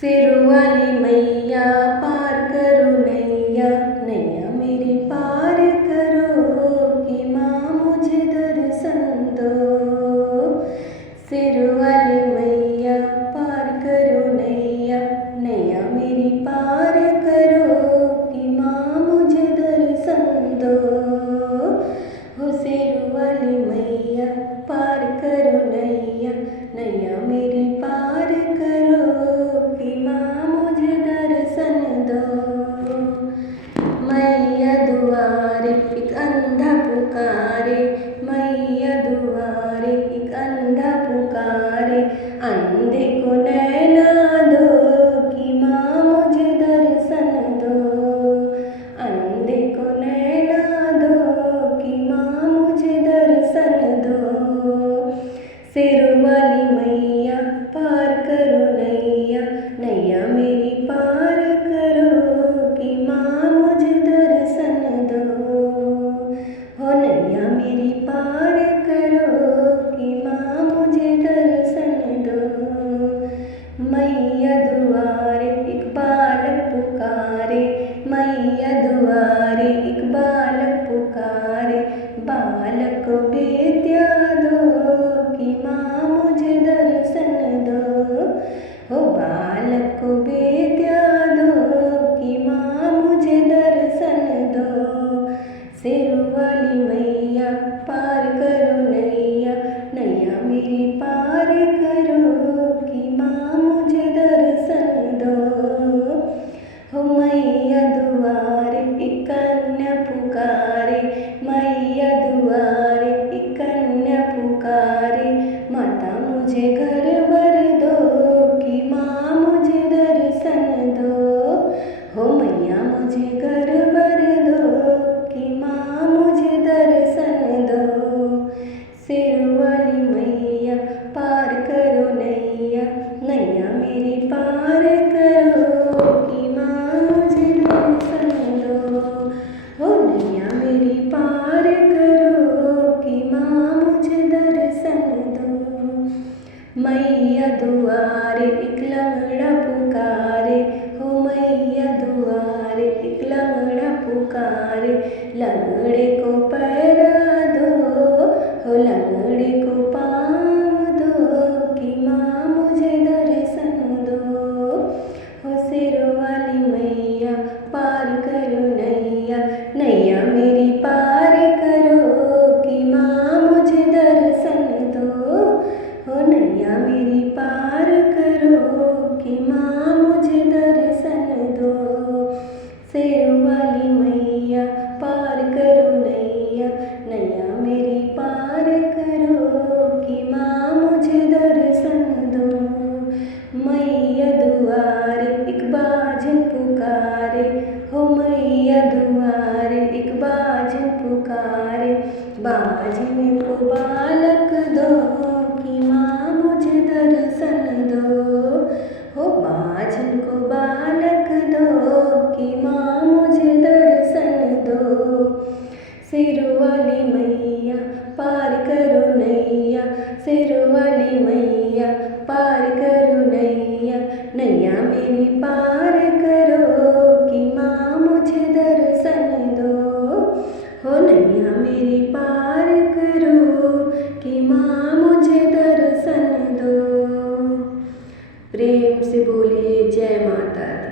सिर वाली मैया पार करो नैया, नैया मेरी पार करो कि माँ मुझे दर्शन दो। सिर वाली मैया पार करो नैया, नैया मेरी पार करो कि माँ मुझे दर्शन दो। हो सिर वाली मैया पार करो नैया, नैया मेरी पार करो कि माँ मुझे दर्शन दो। मैया दुआरे एक अंधा पुकारे, मैया दुआरे एक अंधा पुकारे, अंधे को नैना दो कि माँ मुझे दर्शन दो। अंधे को नैना दो कि माँ मुझे दर्शन दो। सिर वाली मैया पार करो नैया, नैया मेरी पार करो कि माँ मुझे दर्शन दो। हो नैया मेरी पार करो कि माँ मुझे दर्शन दो। मैया दुआरे एक बालक पुकारे, मैया दुआरे एक बालक पुकारे, बालक को विद्या दो कि माँ मुझे दर्शन दो। हो बालक को विद्या दो कि माँ मुझे दर्शन दो। सिर वाली मैया पार करो नैया, नैया मेरी पार करो कि माँ मुझे दर्शन दो। हो मैया दुआरे एक कन्या पुकारे, मैया दुआरे एक कन्या पुकारे, माता मुझे घर वर दो कि माँ मुझे दर्शन दो। हो मैया मुझे घर वर दो कि माँ मुझे दर्शन दो। सिर वाली मैया पार करो नैया, नैया मेरी पार करो कि माँ मुझे दर्शन दो। हो नैया मेरी पार करो कि माँ मुझे दर्शन दो। मैया दुआरे एक लंगड़ा पुकारे, हो मैया दुआरे एक लंगड़ा पुकारे, लंगड़े को पैरा दो, हो लंगड़े को पाँव दो कि माँ मुझे दर्शन दो। हो सिर वाली मैया पार करो नैया, नैया मेरी पार करो कि माँ मुझे दर्शन दो। हो नैया मेरी पार करो कि माँ मुझे दर्शन दो। सिर वाली मैया पार करो नैया, नैया मेरी पार करो कि माँ मुझे दर्शन दो। मैया दुआरे एक बाजन पुकारे, हो मैया दुआरे एक बाजन पुकारे, बाजन को बालक दो कि माँ मुझे दर्शन दो। हो बाजन को बालक दो कि माँ मुझे दर्शन दो। सिर वाली मैया पार करो नैया, सिर वाली मैया पार करो नैया, नैया मेरी पार करो कि माँ मुझे दर्शन दो। हो नैया मेरी पार करो कि माँ मुझे दर्शन दो। प्रेम से बोलिए जय माता दी।